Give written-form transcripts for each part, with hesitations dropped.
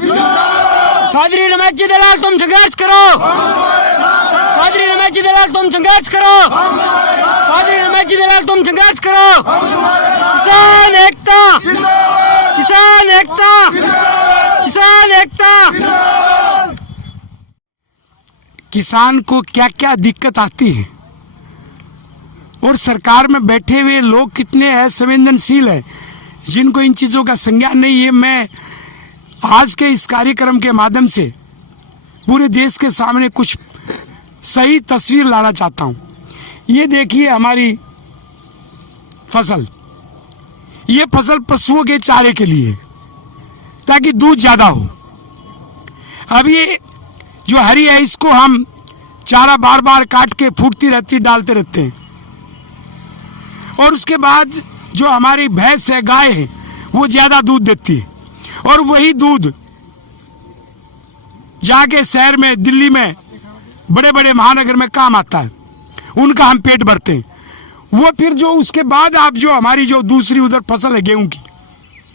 चौधरी रमेश दलाल तुम संघर्ष करो, चौधरी रमेश दलाल तुम संघर्ष करो, चौधरी रमेश दलाल तुम संघर्ष करो। किसान एकता, किसान एकता, किसान एकता। किसान को क्या क्या दिक्कत आती है और सरकार में बैठे हुए लोग कितने असंवेदनशील है जिनको इन चीज़ों का संज्ञान नहीं है। मैं आज के इस कार्यक्रम के माध्यम से पूरे देश के सामने कुछ सही तस्वीर लाना चाहता हूँ। ये देखिए हमारी फसल, ये फसल पशुओं के चारे के लिए ताकि दूध ज़्यादा हो। अब ये जो हरी है इसको हम चारा बार बार काट के फूटती रहती डालते रहते हैं और उसके बाद जो हमारी भैंस है, गाय है, वो ज़्यादा दूध देती है और वही दूध जाके शहर में, दिल्ली में, बड़े बड़े महानगर में काम आता है, उनका हम पेट भरते हैं। वो फिर जो उसके बाद आप जो हमारी जो दूसरी उधर फसल है गेहूं की,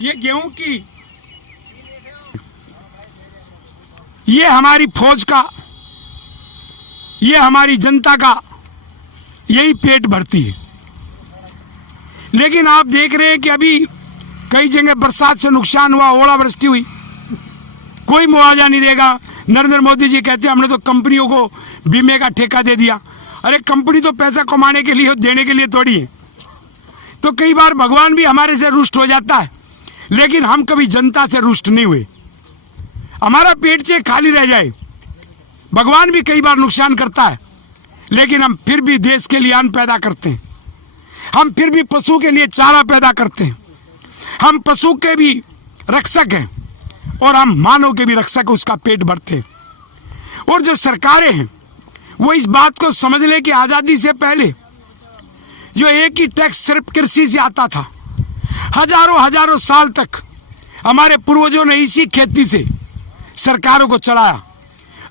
ये गेहूं की ये हमारी फौज का, ये हमारी जनता का यही पेट भरती है। लेकिन आप देख रहे हैं कि अभी कई जगह बरसात से नुकसान हुआ, ओलावृष्टि हुई, कोई मुआवजा नहीं देगा। नरेंद्र मोदी जी कहते हैं हमने तो कंपनियों को बीमे का ठेका दे दिया। अरे कंपनी तो पैसा कमाने के लिए, देने के लिए थोड़ी है। तो कई बार भगवान भी हमारे से रुष्ट हो जाता है, लेकिन हम कभी जनता से रुष्ट नहीं हुए। हमारा पेट से खाली रह जाए, भगवान भी कई बार नुकसान करता है, लेकिन हम फिर भी देश के लिए अन्न पैदा करते हैं, हम फिर भी पशु के लिए चारा पैदा करते हैं, हम पशु के भी रक्षक हैं और हम मानव के भी रक्षक, उसका पेट भरते हैं। और जो सरकारें हैं वो इस बात को समझ ले कि आज़ादी से पहले जो एक ही टैक्स सिर्फ कृषि से आता था, हजारों हजारों साल तक हमारे पूर्वजों ने इसी खेती से सरकारों को चलाया।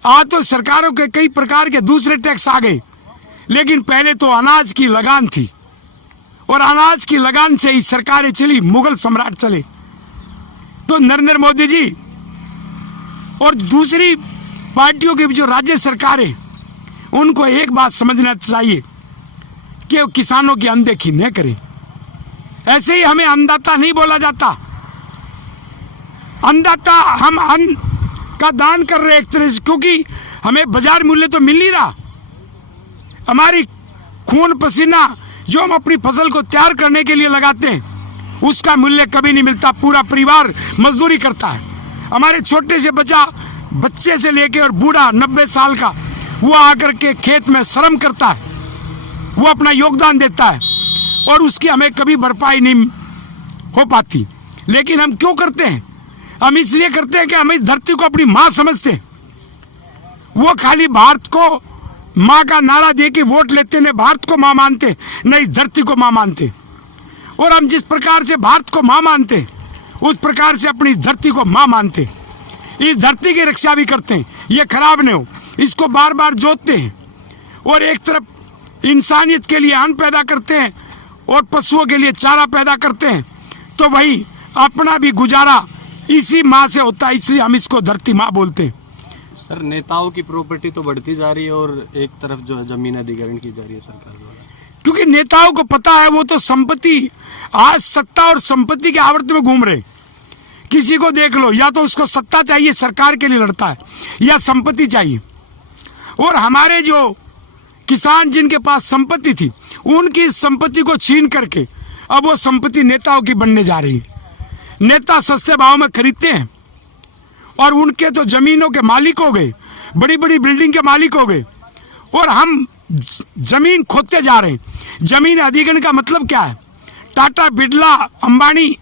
आज तो सरकारों के कई प्रकार के दूसरे टैक्स आ गए, लेकिन पहले तो अनाज की लगान थी और अनाज की लगान से ही सरकारें चली, मुगल सम्राट चले। तो नरेंद्र मोदी जी और दूसरी पार्टियों की जो राज्य सरकारें, उनको एक बात समझना चाहिए कि वो किसानों की अनदेखी न करें। ऐसे ही हमें अन्नदाता नहीं बोला जाता। अन्नदाता हम अन्न का दान कर रहे एक तरह से, क्योंकि हमें बाजार मूल्य तो मिल नहीं रहा। हमारी खून पसीना जो हम अपनी फसल को तैयार करने के लिए लगाते हैं, उसका मूल्य कभी नहीं मिलता। पूरा परिवार मजदूरी करता है। हमारे छोटे से बच्चे से लेके और बूढ़ा 90 साल का, वो आकर के खेत में श्रम करता है, वो अपना योगदान देता है और उसकी हमें कभी भरपाई नहीं हो पाती। लेकिन हम क्यों करते हैं? हम इसलिए करते हैं कि हम इस धरती को अपनी माँ समझते हैं। वो खाली भारत को माँ का नारा दे के वोट लेते, न भारत को माँ मानते, न इस धरती को माँ मानते। और हम जिस प्रकार से भारत को माँ मानते, उस प्रकार से अपनी इस धरती को माँ मानते। इस धरती की रक्षा भी करते हैं, ये खराब नहीं हो, इसको बार बार जोतते हैं। और एक तरफ इंसानियत के लिए अन्न पैदा करते हैं और पशुओं के लिए चारा पैदा करते हैं, तो वही अपना भी गुजारा इसी माँ से होता है। इसलिए हम इसको धरती माँ बोलते हैं। सर, नेताओं की प्रॉपर्टी तो बढ़ती जा रही है और एक तरफ जो है जमीन अधिग्रहण की जा रही है सरकार द्वारा, क्योंकि नेताओं को पता है वो तो संपत्ति, आज सत्ता और संपत्ति के आवर्त में घूम रहे। किसी को देख लो, या तो उसको सत्ता चाहिए, सरकार के लिए लड़ता है, या संपत्ति चाहिए। और हमारे जो किसान जिनके पास संपत्ति थी, उनकी संपत्ति को छीन करके अब वो संपत्ति नेताओं की बनने जा रही है। नेता सस्ते भाव में खरीदते हैं और उनके तो जमीनों के मालिक हो गए, बड़ी बड़ी बिल्डिंग के मालिक हो गए, और हम जमीन खोदते जा रहे हैं। जमीन अधिग्रहण का मतलब क्या है? टाटा, बिरला, अंबानी,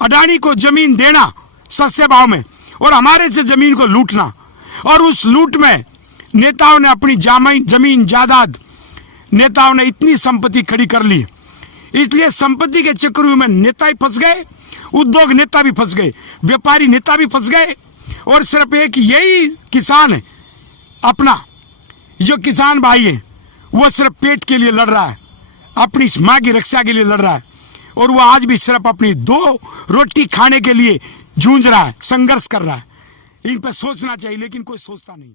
अडानी को जमीन देना सस्ते भाव में और हमारे से जमीन को लूटना। और उस लूट में नेताओं ने अपनी जमीन जायदाद, नेताओं ने इतनी संपत्ति खड़ी कर ली। इसलिए संपत्ति के चक्कर में नेता ही फंस गए, उद्योग नेता भी फंस गए, व्यापारी नेता भी फंस गए। और सिर्फ एक यही किसान है, अपना जो किसान भाई है, वो सिर्फ पेट के लिए लड़ रहा है, अपनी माँ की रक्षा के लिए लड़ रहा है। और वो आज भी सिर्फ अपनी 2 रोटी खाने के लिए जूझ रहा है, संघर्ष कर रहा है। इन पर सोचना चाहिए, लेकिन कोई सोचता नहीं।